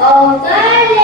Oh, o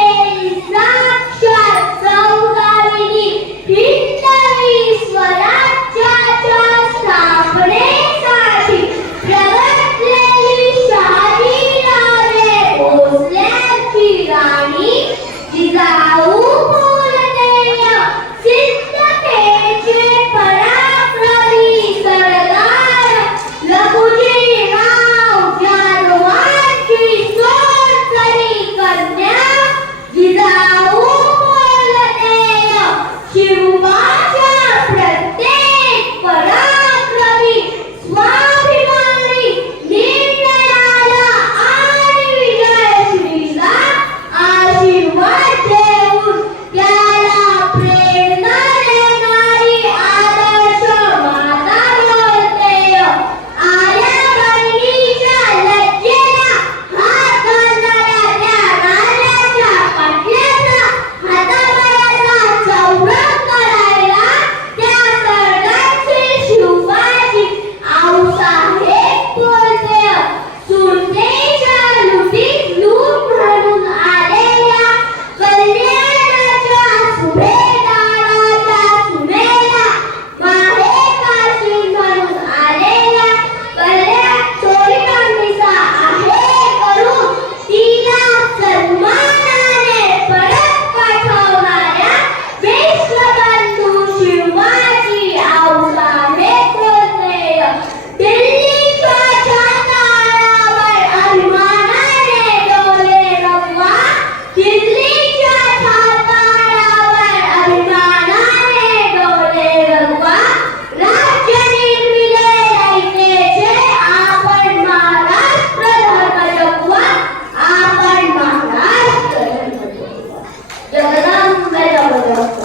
Thank you.